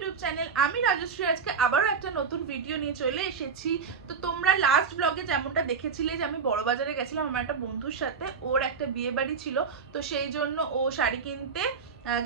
YouTube channel. আমি রাজশ্রী আজকে আবারও একটা নতুন ভিডিও নিয়ে চলে এসেছি। তো তোমরা লাস্ট ব্লগে যেমনটা দেখেছিলে যে আমি বড় বাজারে গেছিলাম আমার একটা বন্ধুর সাথে, ওর একটা বিয়ে বাড়ি ছিল, তো সেই জন্য ও শাড়ি কিনতে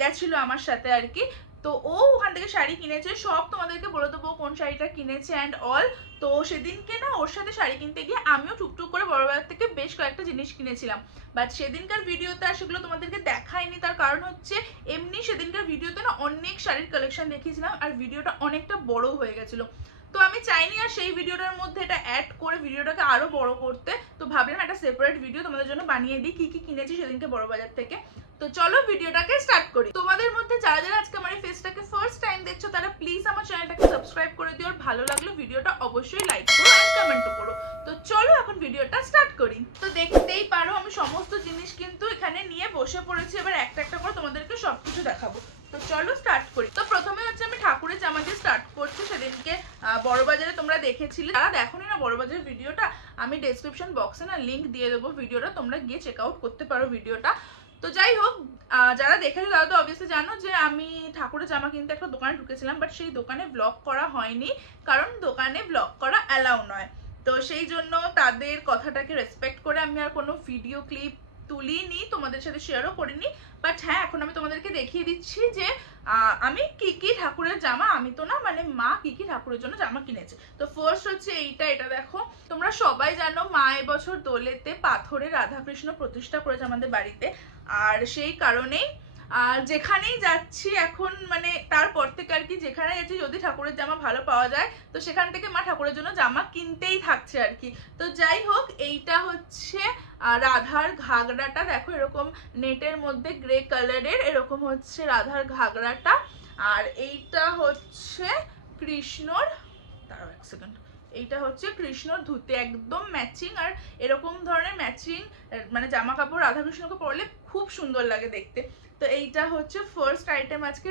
গেছিল আমার সাথে আর কি। তো ও ওখান থেকে শাড়ি কিনেছে, সব তোমাদেরকে বলে দেবো কোন শাড়িটা কিনেছে অ্যান্ড অল। তো সেদিনকে না ওর সাথে শাড়ি কিনতে গিয়ে আমিও টুকটুক করে বড় বাজার থেকে বেশ কয়েকটা জিনিস কিনেছিলাম, বাট সেদিনকার ভিডিওতে আর সেগুলো তোমাদেরকে দেখাইনি। তার কারণ হচ্ছে এমনি সেদিনকার ভিডিওতে না অনেক শাড়ির কালেকশন দেখিয়েছিলাম আর ভিডিওটা অনেকটা বড় হয়ে গেছিলো, তো আমি চাইনি আর সেই ভিডিওটার মধ্যে এটা অ্যাড করে ভিডিওটাকে আরো বড় করতে। তো ভাবলাম একটা সেপারেট ভিডিও তোমাদের জন্য বানিয়ে দিই কি কি কিনেছি সেদিনকে বড় বাজার থেকে। তো চলো ভিডিওটাকে স্টার্ট করি। তোমাদের মধ্যে যারা যারা আজকে আমার এই ফেসটাকে ফার্স্ট টাইম দেখছো তারা প্লিজ আমার চ্যানেলটাকে সাবস্ক্রাইব করে দিও, আর ভালো লাগলো ভিডিওটা অবশ্যই লাইক করো আর কমেন্টও করো। তো চলো এখন ভিডিওটা স্টার্ট করি। তো দেখতেই পারো আমি সমস্ত জিনিস কিন্তু এখানে নিয়ে বসে পড়েছি, এবার একটা একটা করে তোমাদেরকে সবকিছু দেখাবো। তো চলো স্টার্ট করি। তো প্রথমে হচ্ছে আমি ঠাকুরের জামা দিয়ে স্টার্ট করছি। সেদিনকে বড় বাজারে তোমরা দেখেছিলে, যারা দেখোনি না বড় বাজারের ভিডিওটা, আমি ডেসক্রিপশন বক্সে না লিঙ্ক দিয়ে দেবো ভিডিওটা, তোমরা গিয়ে চেক আউট করতে পারো ভিডিওটা। তো যাই হোক, যারা দেখেছো তারা তো অবভিয়াসলি জানো যে আমি ঠাকুরের জামা কিনতে একটা দোকানে ঢুকেছিলাম, বাট সেই দোকানে ব্লগ করা হয়নি কারণ দোকানে ব্লগ করা অ্যালাউ নয়। তো সেই জন্য তাদের কথাটাকে রেসপেক্ট করে আমি আর কোনো ভিডিও ক্লিপ তুলিনি, তোমাদের সাথে শেয়ারও করিনি। বাট হ্যাঁ, এখন আমি তোমাদেরকে দেখিয়ে দিচ্ছি যে আমি কি কি ঠাকুরের জামা, আমি তো না মানে মা কি কি ঠাকুরের জন্য জামা কিনেছে। তো ফার্স্ট হচ্ছে এটা দেখো, তোমরা সবাই জানো মা এবছর দোলেতে পাথরে রাধাকৃষ্ণ প্রতিষ্ঠা করেছে আমাদের বাড়িতে, আর সেই কারণেই যেখানেই যাচ্ছি এখন মানে তারপর থেকে আর কি, যেখানে যাচ্ছি যদি ঠাকুরের জামা ভালো পাওয়া যায় তো সেখান থেকে মা ঠাকুরের জন্য জামা কিনতেই থাকছে আর কি। তো যাই হোক, এইটা হচ্ছে রাধার ঘাগরাটা, দেখো এরকম নেটের মধ্যে গ্রে কালারের এরকম হচ্ছে রাধার ঘাগরাটা। আর এইটা হচ্ছে কৃষ্ণর, দাঁড়াও এক সেকেন্ড, এইটা হচ্ছে কৃষ্ণর ধুতি, একদম ম্যাচিং। আর এরকম ধরনের ম্যাচিং মানে জামা কাপড় রাধাকৃষ্ণকে পরলে খুব সুন্দর লাগে দেখতে। তো এইটা হচ্ছে ফার্স্ট আইটেম আজকে,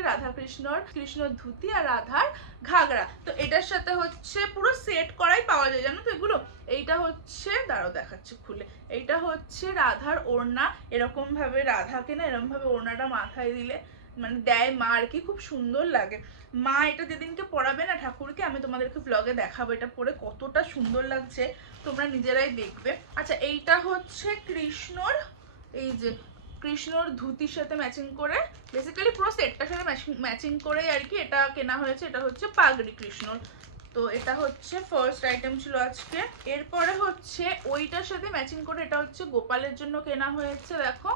কৃষ্ণর ধুতি আর রাধার ঘাগরা। তো এটার সাথে হচ্ছে পুরো সেট করাই পাওয়া যায় জানো তো এগুলো। এইটা হচ্ছে, দাঁড়াও দেখাচ্ছি খুলে, এইটা হচ্ছে রাধার ওড়না, এরকম ভাবে রাধাকে না এরকম ভাবে ওড়নাটা মাথায় দিলে মানে দেয় মা আর কি, খুব সুন্দর লাগে। মা এটা যেদিনকে পরাবে না ঠাকুরকে, আমি তোমাদেরকে ব্লগে দেখাবো এটা পরে কতটা সুন্দর লাগছে, তোমরা নিজেরাই দেখবে। আচ্ছা, এইটা হচ্ছে কৃষ্ণর, এই যে কৃষ্ণর ধুতির সাথে ম্যাচিং করে, বেসিক্যালি পুরো সেটটার সাথে ম্যাচিং করে আর কি এটা কেনা হয়েছে। এটা হচ্ছে পাগড়ি কৃষ্ণর। তো এটা হচ্ছে ফার্স্ট আইটেম ছিল আজকে। এরপরে হচ্ছে ওইটার সাথে ম্যাচিং করে এটা হচ্ছে গোপালের জন্য কেনা হয়েছে, দেখো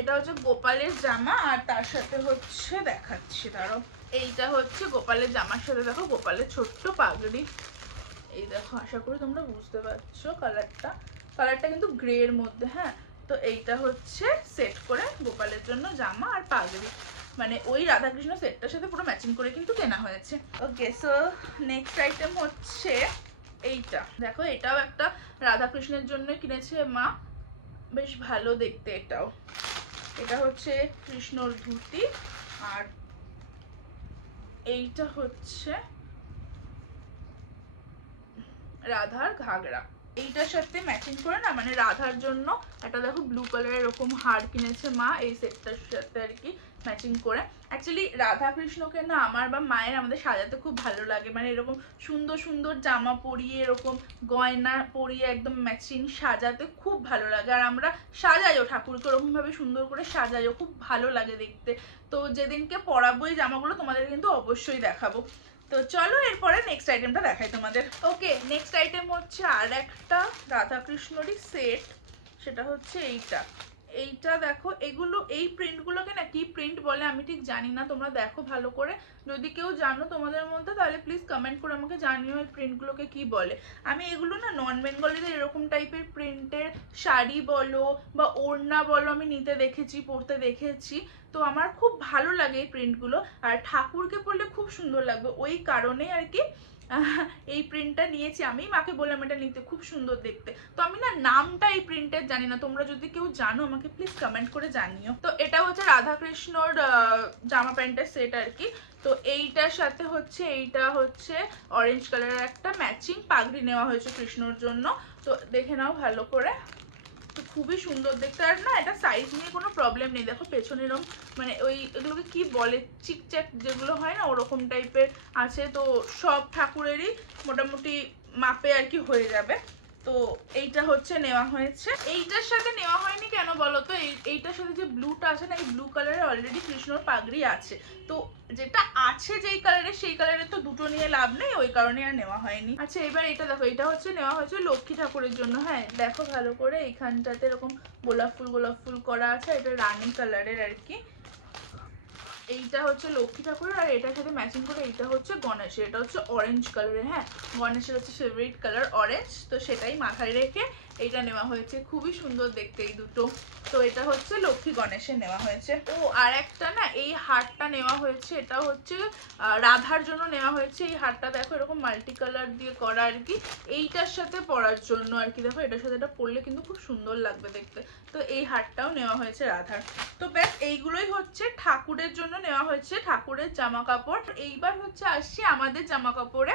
এটা হচ্ছে গোপালের জামা। আর তার সাথে হচ্ছে দেখাচ্ছি, দাঁড়াও, এইটা হচ্ছে গোপালের জামার সাথে দেখো গোপালের ছোট্ট পাগড়ি, এই দেখো, আশা করি তোমরা বুঝতে পারছো কালারটা কিন্তু গ্রে এর মধ্যে। হ্যাঁ, তো এইটা হচ্ছে সেট করে গোপালের জন্য জামা আর পাগড়ি, মানে ওই রাধাকৃষ্ণ সেটটার সাথে পুরো ম্যাচিং করে কিন্তু কেনা হয়েছে। ওকে, সো নেক্সট আইটেম হচ্ছে এইটা দেখো, এটাও একটা রাধাকৃষ্ণের জন্য কিনেছে মা, বেশ ভালো দেখতে এটাও। এটা হচ্ছে কৃষ্ণর ধুতি আর এইটা হচ্ছে রাধার ঘাগরা। এইটার সাথে ম্যাচিং করে না মানে রাধার জন্য একটা দেখো ব্লু কালারের এরকম হার কিনেছে মা এই সেটটার সাথে আর কি ম্যাচিং করে। অ্যাকচুয়ালি রাধা কৃষ্ণকে না আমার বা মায়ের আমাদের সাজাতে খুব ভালো লাগে, মানে এরকম সুন্দর সুন্দর জামা পরিয়ে এরকম গয়না পরিয়ে একদম ম্যাচিং সাজাতে খুব ভালো লাগে। আর আমরা সাজাইও ঠাকুরকে ওরকম ভাবে সুন্দর করে সাজাইও, খুব ভালো লাগে দেখতে। তো যেদিনকে পরাবো এই জামাগুলো তোমাদের কিন্তু অবশ্যই দেখাবো। তো চলো এরপরে নেক্সট আইটেমটা দেখাই তোমাদের। ওকে, নেক্সট আইটেম হচ্ছে আর একটা রাধাকৃষ্ণরই সেট, সেটা হচ্ছে এইটা দেখো, এগুলো এই প্রিন্টগুলোকে না কি প্রিন্ট বলে আমি ঠিক জানি না, তোমরা দেখো ভালো করে, যদি কেউ জানো তোমাদের মধ্যে তাহলে প্লিজ কমেন্ট করে আমাকে জানিও এই প্রিন্টগুলোকে কি বলে। আমি এগুলো না নন বেঙ্গলিদের এরকম টাইপের প্রিন্টের শাড়ি বলো বা ওড়না বলো আমি নিতে দেখেছি, পরতে দেখেছি, তো আমার খুব ভালো লাগে এই প্রিন্টগুলো। আর ঠাকুরকে পরলে খুব সুন্দর লাগবে, ওই কারণেই আর কি এই প্রিন্টটা নিয়েছি। আমি মাকে বললাম এটা নিতে, খুব সুন্দর দেখতে। তো আমি না নামটা এই প্রিন্টের জানি না, তোমরা যদি কেউ জানো আমাকে প্লিজ কমেন্ট করে জানিও। তো এটা হচ্ছে রাধাকৃষ্ণর জামা প্যান্টের সেট আর কি। তো এইটার সাথে হচ্ছে এইটা হচ্ছে অরেঞ্জ কালারের একটা ম্যাচিং পাগড়ি নেওয়া হয়েছে কৃষ্ণর জন্য। তো দেখে নাও ভালো করে, তো খুবই সুন্দর দেখতে। আর না এটা সাইজ নিয়ে কোনো প্রবলেম নেই, দেখো পেছনে এরকম মানে ওই এগুলোকে কি বলে চিকচাক যেগুলো হয় না ওরকম টাইপের আছে। তো সব ঠাকুরেরই মোটামুটি মাপে আর কি হয়ে যাবে। তো এইটা হচ্ছে নেওয়া হয়েছে। এইটার সাথে নেওয়া হয়নি কেন বলো তো, এইটার সাথে যে ব্লুটা আছে না, এই ব্লু কালারের অলরেডি কৃষ্ণর পাগড়ি আছে। তো যেটা আছে যেই কালারের সেই কালারের তো দুটো নিয়ে লাভ নেই, ওই কারণে আর নেওয়া হয়নি। আচ্ছা এবার এটা দেখো, এটা হচ্ছে নেওয়া হয়েছে লক্ষ্মী ঠাকুরের জন্য। হ্যাঁ দেখো ভালো করে, এইখানটাতে এরকম গোলাপ ফুল করা আছে, এটা রানী কালারের আর কি। এইটা হচ্ছে লক্ষ্মী ঠাকুরের, আর এটার সাথে ম্যাচিং করে এইটা হচ্ছে গণেশের। এটা হচ্ছে অরেঞ্জ কালারের। হ্যাঁ গণেশের হচ্ছে ফেভারিট কালার অরেঞ্জ, তো সেটাই মাথায় রেখে এইটা নেওয়া হয়েছে। খুবই সুন্দর দেখতে এই দুটো। তো এটা হচ্ছে লক্ষ্মী গণেশের নেওয়া হয়েছে। ও আর একটা না এই হারটা নেওয়া হয়েছে, এটা হচ্ছে রাধার জন্য নেওয়া হয়েছে। এই হারটা দেখো এরকম মাল্টি কালার দিয়ে করা আর কি, এইটার সাথে পরার জন্য আর কি। দেখো এটার সাথে এটা পরলে কিন্তু খুব সুন্দর লাগবে দেখতে। তো এই হারটাও নেওয়া হয়েছে রাধার। তো ব্যাস এইগুলোই হচ্ছে ঠাকুরের জন্য নেওয়া হয়েছে, ঠাকুরের জামা কাপড়। এইবার হচ্ছে আসছি আমাদের জামা কাপড়ে।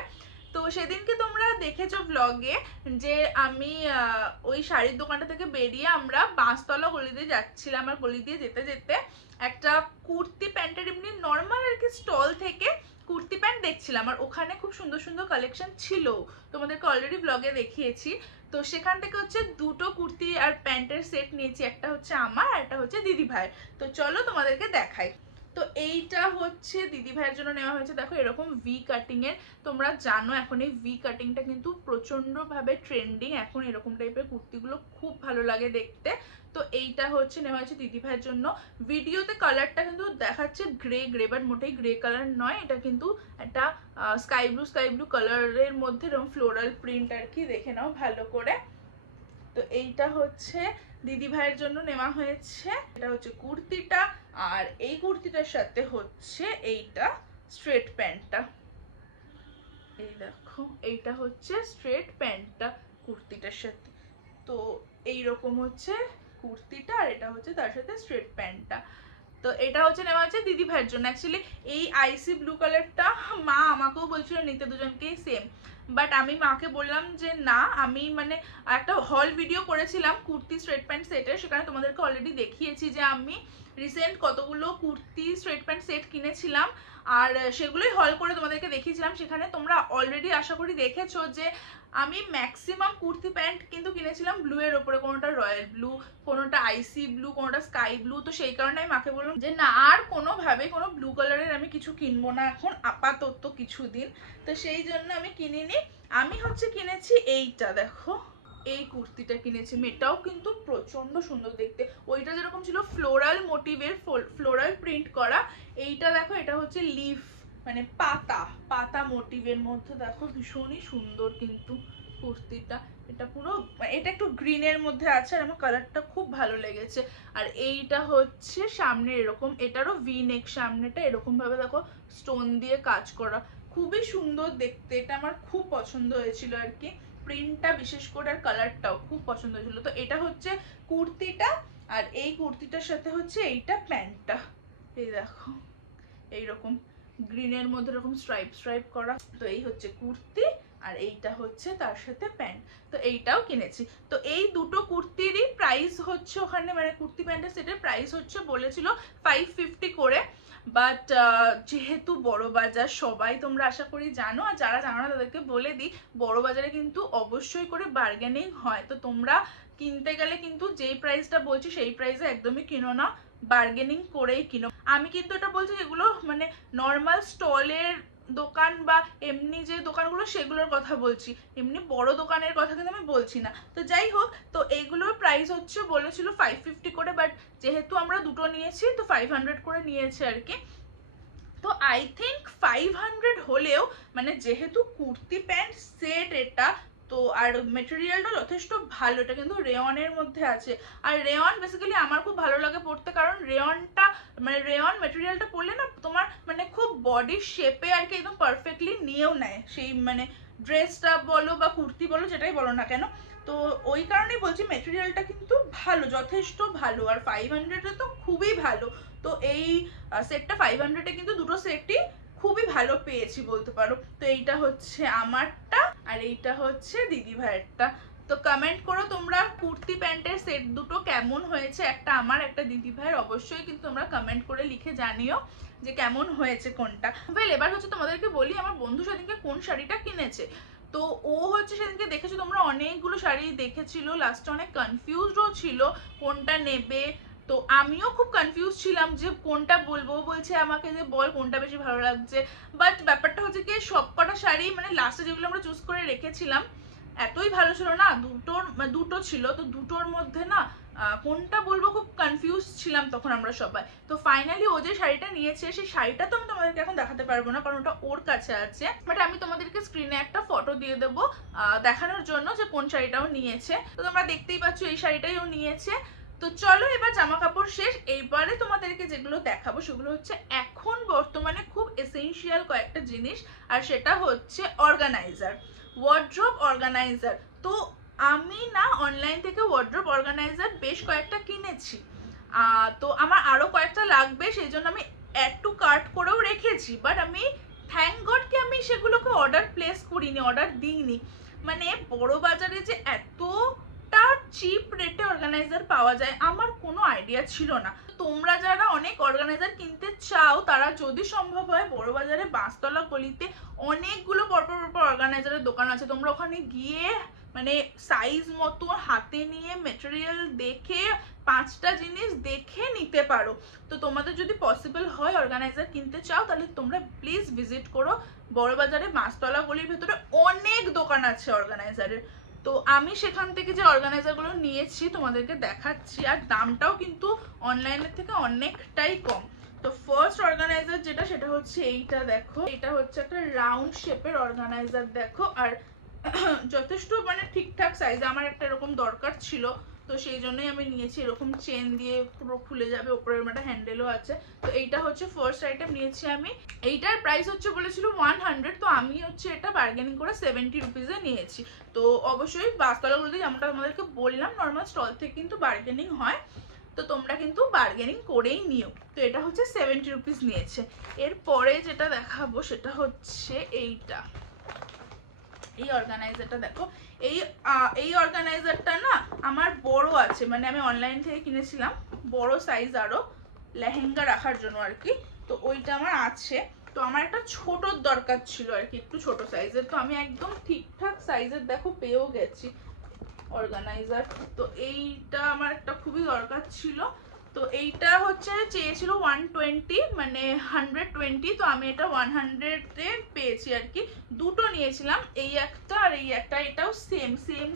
তো সেদিনকে তোমরা দেখেছো ব্লগে যে আমি ওই শাড়ির দোকানটা থেকে বেরিয়ে আমরা বাঁশতলা গলি দিয়ে যাচ্ছিলাম, আর গলি দিয়ে যেতে যেতে একটা কুর্তি প্যান্টের এমনি নর্মাল আর কি স্টল থেকে কুর্তি প্যান্ট দেখছিলাম, আর ওখানে খুব সুন্দর সুন্দর কালেকশন ছিল, তোমাদেরকে অলরেডি ব্লগে দেখিয়েছি। তো সেখান থেকে হচ্ছে দুটো কুর্তি আর প্যান্টের সেট নিয়েছি, একটা হচ্ছে আমার আর একটা হচ্ছে দিদি ভাইয়ের। তো চলো তোমাদেরকে দেখাই। তো এইটা হচ্ছে দিদি ভাইয়ের জন্য নেওয়া হয়েছে। দেখো এরকম ভি কাটিং এর, তোমরা জানো এখন এই ভি কাটিংটা কিন্তু প্রচন্ড ভাবে ট্রেন্ডিং এখন, এরকম টাইপের কুর্তিগুলো খুব ভালো লাগে দেখতে। তো এইটা হচ্ছে নেওয়া হয়েছে দিদি ভাইয়ের জন্য। ভিডিওতে কালারটা কিন্তু দেখাচ্ছে গ্রে গ্রে, বাট মোটেই গ্রে কালার নয়, এটা কিন্তু একটা স্কাই ব্লু কালারের মধ্যে এরকম ফ্লোরাল প্রিন্ট আর কি, দেখে নাও ভালো করে। তো এইটা হচ্ছে দিদি ভাইয়ের জন্য নেওয়া হয়েছে। এটা হচ্ছে কুর্তিটা, আর এই কুর্তিটার সাথে হচ্ছে এইটা স্ট্রেট প্যান্টটা। এই দেখো এইটা হচ্ছে স্ট্রেট প্যান্টটা কুর্তিটার সাথে। তো এইরকম হচ্ছে কুর্তিটা, আর এটা হচ্ছে তার সাথে স্ট্রেট প্যান্টটা। তো এটা হচ্ছে নেওয়া হচ্ছে দিদি ভাইয়ের জন্য। অ্যাকচুয়ালি এই আইসি ব্লু কালারটা মা আমাকেও বলছিল নিতে, দুজনকেই সেম, বাট আমি মাকে বললাম যে না, আমি মানে একটা হল ভিডিও করেছিলাম কুর্তি স্ট্রেট প্যান্ট সেটের, সেখানে তোমাদেরকে অলরেডি দেখিয়েছি যে আমি রিসেন্ট কতগুলো কুর্তি স্ট্রেট প্যান্ট সেট কিনেছিলাম, আর সেগুলোই হল করে তোমাদেরকে দেখিয়েছিলাম। সেখানে তোমরা অলরেডি আশা করি দেখেছো যে আমি ম্যাক্সিমাম কুর্তি প্যান্ট কিন্তু কিনেছিলাম ব্লু এর ওপরে, কোনোটা রয়্যাল ব্লু, কোনোটা আইসি ব্লু, কোনোটা স্কাই ব্লু। তো সেই কারণে আমি মাকে বললাম যে না, আর কোনোভাবে কোনো ব্লু কালারের আমি কিছু কিনবো না এখন আপাতত কিছুদিন। তো সেই জন্য আমি কিনিনি। আমি হচ্ছে কিনেছি এইটা, দেখো এই কুর্তিটা কিনেছি। এটাও কিন্তু প্রচন্ড সুন্দর দেখতে, ওইটা যেরকম ছিল ফ্লোরাল মোটিভের, ফ্লোরাল প্রিন্ট করা, এইটা দেখো এটা হচ্ছে লিফ মানে পাতা পাতা মোটিভের মধ্যে। দেখো ভীষণই সুন্দর কিন্তু কুর্তিটা, এটা পুরো এটা একটু গ্রিনের মধ্যে আছে, আর আমার কালারটা খুব ভালো লেগেছে। আর এইটা হচ্ছে সামনে এরকম, এটারও ভি নেক, সামনেটা এরকম ভাবে দেখো স্টোন দিয়ে কাজ করা, খুবই সুন্দর দেখতে। এটা আমার খুব পছন্দ হয়েছিল আর কি, প্রিন্টটা বিশেষ করে, আর কালারটাও খুব পছন্দ হয়েছিল। তো এটা হচ্ছে কুর্তিটা, আর এই কুর্তিটার সাথে হচ্ছে এইটা প্যান্টটা। এই দেখো এইরকম গ্রিনের মধ্যে এরকম স্ট্রাইপ করা। তো এই হচ্ছে কুর্তি, আর এইটা হচ্ছে তার সাথে প্যান্ট। তো এইটাও কিনেছি। তো এই দুটো কুর্তিরই প্রাইস হচ্ছে ওখানে, মানে কুর্তি প্যান্টের সেটের প্রাইস হচ্ছে বলেছিল 550 করে, বাট যেহেতু বড় বাজার সবাই তোমরা আশা করি জানো, আর যারা জানো না তাদেরকে বলে দিই, বড় বাজারে কিন্তু অবশ্যই করে বার্গেনিং হয়। তো তোমরা কিনতে গেলে কিন্তু যেই প্রাইসটা বলছি সেই প্রাইসে একদমই কিনো না, বার্গেনিং করেই কিনো। আমি কিন্তু এটা বলছি যেগুলো মানে নর্মাল স্টলের দোকান বা এমনি যে দোকানগুলো সেগুলোর কথা বলছি, এমনি বড় দোকানের কথা কিন্তু আমি বলছি না। তো যাই হোক, তো এইগুলোর প্রাইস হচ্ছে বলেছিল 550 করে, বাট যেহেতু আমরা দুটো নিয়েছি তো 500 করে নিয়েছে আর কি। তো আই থিঙ্ক 500 হলেও মানে যেহেতু কুর্তি প্যান্ট সেট এটা, তো আর মেটেরিয়ালটা যথেষ্ট ভালো, এটা কিন্তু রেয়নের মধ্যে আছে। আর রেয়ন বেসিক্যালি আমার খুব ভালো লাগে পরতে, কারণ রেয়নটা মানে রেয়ন মেটেরিয়ালটা পরলে না তোমার মানে খুব বডির শেপে আর কি একদম পারফেক্টলি নিয়েও নেয়, সেই মানে ড্রেসটা বলো বা কুর্তি বলো যেটাই বলো না কেন। তো ওই কারণেই বলছি মেটেরিয়ালটা কিন্তু ভালো, যথেষ্ট ভালো, আর 500-এ তো খুবই ভালো। তো এই সেটটা 500-এ কিন্তু দুটো সেটই খুবই ভালো পেয়েছি বলতে পারো। তো এইটা হচ্ছে আমারটা, আর এইটা হচ্ছে দিদি ভাইয়েরটা। তো কমেন্ট করো তোমরা কুর্তি প্যান্টের সেট দুটো কেমন হয়েছে, একটা আমার একটা দিদি ভাইয়ের, অবশ্যই কিন্তু তোমরা কমেন্ট করে লিখে জানিও যে কেমন হয়েছে কোনটা। এবার হচ্ছে তোমাদেরকে বলি আমার বন্ধু সেদিনকে কোন শাড়িটা কিনেছে। তো ও হচ্ছে সেদিনকে দেখেছো তোমরা অনেকগুলো শাড়ি দেখেছিল, লাস্টে অনেক কনফিউজডও ছিল কোনটা নেবে। তো আমিও খুব কনফিউজ ছিলাম যে কোনটা বলবো, বলছে আমাকে যে বল কোনটা বেশি ভালো লাগছে। বাট ব্যাপারটা হচ্ছে কি সবকটা শাড়ি মানে লাস্টে যেগুলো আমরা চুজ করে রেখেছিলাম এতই ভালো ছিল না, দুটো ছিল, তো দুটোর মধ্যে না কোনটা বলবো খুব কনফিউজ ছিলাম তখন আমরা সবাই। তো ফাইনালি ও যে শাড়িটা নিয়েছে সেই শাড়িটা তো আমি তোমাদেরকে এখন দেখাতে পারবো না কারণ ওটা ওর কাছে আছে, বাট আমি তোমাদেরকে স্ক্রিনে একটা ফটো দিয়ে দেবো দেখানোর জন্য যে কোন শাড়িটাও নিয়েছে। তো তোমরা দেখতেই পাচ্ছ এই শাড়িটাই ও নিয়েছে। তো চলো এবার জামা কাপড় শেষ, এইবারে তোমাদেরকে যেগুলো দেখাবো সেগুলো হচ্ছে এখন বর্তমানে খুব এসেনশিয়াল কয়েকটা জিনিস, আর সেটা হচ্ছে অর্গানাইজার, ওয়ার্ড্রোব অর্গানাইজার। তো আমি না অনলাইন থেকে ওয়ার্ড্রোব অর্গানাইজার বেশ কয়েকটা কিনেছি, তো আমার আরো কয়েকটা লাগবে, সেই জন্য আমি অ্যাড টু কার্ট করেও রেখেছি, বাট আমি থ্যাংক গড কি আমি সেগুলোকে অর্ডার প্লেস করিনি, অর্ডার দিইনি। মানে বড় বাজারে যে এতটা চিপ রেটে অর্গানাইজার পাওয়া যায় আমার কোনো আইডিয়া ছিল না। তোমরা যারা অনেক অর্গানাইজার কিনতে চাও তারা যদি সম্ভব হয় বড় বাজারে বাঁশতলা গলিতে অনেকগুলো পরপর অর্গানাইজারের দোকান আছে, তোমরা ওখানে গিয়ে মানে সাইজ মতো হাতে নিয়ে মেটেরিয়াল দেখে 5টা জিনিস দেখে নিতে পারো। তো তোমাদের যদি পসিবল হয় অর্গানাইজার কিনতে চাও তাহলে তোমরা প্লিজ ভিজিট করো বড় বাজারে বাঁশতলা গলির ভেতরে অনেক দোকান আছে অর্গানাইজারের। তো আমি সেখান থেকে যে অর্গানাইজারগুলো নিয়েছি তোমাদেরকে দেখাচ্ছি, আর দামটাও কিন্তু অনলাইনের থেকে অনেকটাই কম। তো ফার্স্ট অর্গানাইজার যেটা সেটা হচ্ছে এইটা দেখো, এটা হচ্ছে একটা রাউন্ড শেপের অর্গানাইজার দেখো, আর যথেষ্ট মানে ঠিকঠাক সাইজ, আমার একটা এরকম দরকার ছিল তো সেই জন্যই আমি নিয়েছি, এরকম চেন দিয়ে পুরো খুলে যাবে, উপরের একটা হ্যান্ডেলও আছে। তো এইটা হচ্ছে ফার্স্ট আইটেম নিয়েছি আমি, এইটার প্রাইস হচ্ছে বলেছিল 100, তো আমি হচ্ছে এটা বার্গেনিং করে 70 রুপিসে নিয়েছি। তো অবশ্যই বাসতলাগুলোতে যেমনটা তোমাদেরকে বললাম নর্মাল স্টল থেকে কিন্তু বার্গেনিং হয়, তো তোমরা কিন্তু বার্গেনিং করেই নিও। তো এটা হচ্ছে 70 রুপিস নিয়েছে। এরপরে যেটা দেখাবো সেটা হচ্ছে এইটা, এই অর্গানাইজারটা দেখো, এই অর্গানাইজারটা না আমার বড় আছে, মানে আমি অনলাইন থেকে কিনেছিলাম বড় সাইজ আরো লেহেঙ্গা রাখার জন্য আর কি, তো ওইটা আমার আছে। তো আমার একটা ছোটর দরকার ছিল আর কি, একটু ছোট সাইজের, তো আমি একদম ঠিকঠাক সাইজের দেখো পেয়েও গেছি অর্গানাইজার। তো এইটা আমার একটা খুবই দরকার ছিল, তো এইটা হচ্ছে চেয়েছিল 120 মানে 120, তো আমি এটা 100-এ পেয়েছি আর কি। দুটো নিয়েছিলাম, এই একটা আর এই একটা, এটাও সেম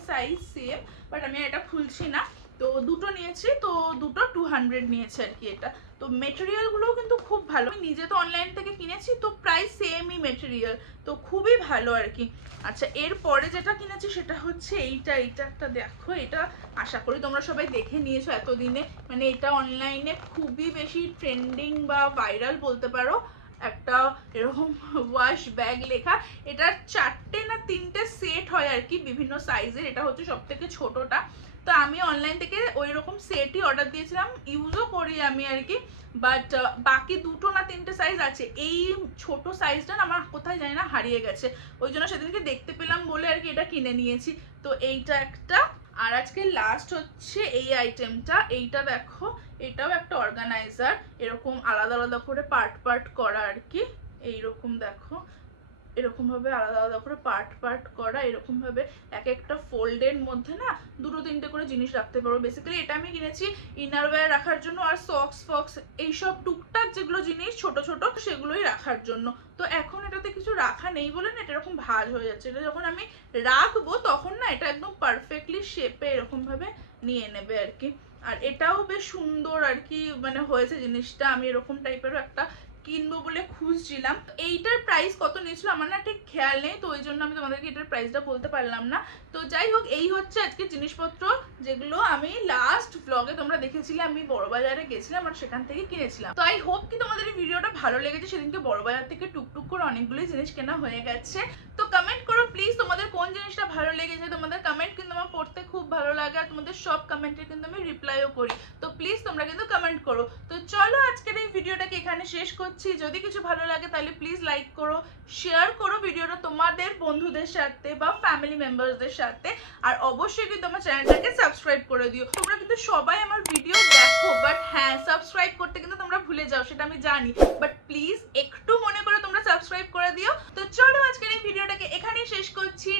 সাইজ সেম, বাট আমি এটা খুলছি না। তো দুটো নিয়েছি, তো দুটো 200 নিয়েছে আর কি এটা। তো মেটেরিয়ালগুলোও কিন্তু খুব ভালো, আমি নিজে তো অনলাইন থেকে কিনেছি তো প্রায় সেমই মেটেরিয়াল, তো খুবই ভালো আর কি। আচ্ছা এরপরে যেটা কিনেছি সেটা হচ্ছে এইটা একটা দেখো, এটা আশা করি তোমরা সবাই দেখে নিয়েছো এতদিনে, মানে এটা অনলাইনে খুবই বেশি ট্রেন্ডিং বা ভাইরাল বলতে পারো, একটা এরকম ওয়াশ ব্যাগ লেখা, এটার 4টে না 3টে সেট হয় আর কি বিভিন্ন সাইজের, এটা হচ্ছে সব থেকে ছোটটা। তো আমি অনলাইন থেকে ওই রকম সেটই অর্ডার দিয়েছিলাম, ইউজও করি আমি আর কি, বাট বাকি 2টো না 3টে সাইজ আছে, এই ছোট সাইজটা না আমার কোথায় জানি না হারিয়ে গেছে, ওই জন্য সেদিনকে দেখতে পেলাম বলে আর কি এটা কিনে নিয়েছি। তো এইটা একটা, আর আজকে লাস্ট হচ্ছে এই আইটেমটা, এইটা দেখো, এটাও একটা অর্গানাইজার, এরকম আলাদা আলাদা করে পার্ট করা আর কি, এইরকম দেখো এরকম ভাবে আলাদা আলাদা করে পার্ট করা, এরকম ভাবে এক একটা ফোল্ডের মধ্যে না 2-3টে করে জিনিস রাখতে পারো। বেসিক্যালি এটা আমি কিনেছি ইনারওয়্যার রাখার জন্য, আর সক্স ফক্স এইসব টুকটাক যেগুলো জিনিস ছোট ছোট সেগুলোই রাখার জন্য। তো এখন এটাতে কিছু রাখা নেই বলে না এটা এরকম ভাঁজ হয়ে যাচ্ছে, এটা যখন আমি রাখবো তখন না এটা একদম পারফেক্টলি শেপে এরকম ভাবে নিয়ে নেবে আর কি। আর এটাও বেশ সুন্দর আর কি মানে হয়েছে জিনিসটা, আমি এরকম টাইপেরও একটা কিনবো বলে খুঁজছিলাম। এইটার প্রাইস কত নিয়েছিল আমার না ঠিক খেয়াল নেই, তো ওই জন্য আমি তোমাদেরকে এটার প্রাইসটা বলতে পারলাম না। তো যাই হোক এই হচ্ছে আজকে জিনিসপত্র যেগুলো আমি লাস্ট ব্লগে তোমরা দেখেছিলে আমি বড়বাজারে গেছিলাম আর সেখান থেকে কিনেছিলাম। তো আই হোপ কি তোমাদের এই ভিডিওটা ভালো লেগেছে, সেদিনকে বড়বাজার থেকে টুকটুক করে অনেকগুলোই জিনিস কেনা হয়ে গেছে। তো কমেন্ট করো প্লিজ তোমাদের কোন জিনিসটা ভালো লেগেছে, তোমাদের কমেন্ট কিন্তু আমার পড়তে খুব ভালো লাগে, আর তোমাদের সব কমেন্টে কিন্তু আমি রিপ্লাইও করি, তো প্লিজ তোমরা কিন্তু কমেন্ট করো। তো চলো আজকের এই ভিডিওটাকে এখানে এখানে শেষ করছি। যদি কিছু ভালো লাগে তাহলে প্লিজ লাইক করো, শেয়ার করো ভিডিওটা তোমাদের বন্ধুদের সাথে বা ফ্যামিলি মেম্বারসদের সাথে, আর অবশ্যই কিন্তু আমার চ্যানেলটাকে সাবস্ক্রাইব করে দিও। তোমরা কিন্তু সবাই আমার ভিডিও দেখো, বাট হ্যাঁ সাবস্ক্রাইব করতে কিন্তু তোমরা ভুলে যাও, সেটা আমি জানি, বাট প্লিজ একটু মনে করে তোমরা সাবস্ক্রাইব করে দিও। তো চলো আজকের এই ভিডিওটাকে এখানেই শেষ করছি।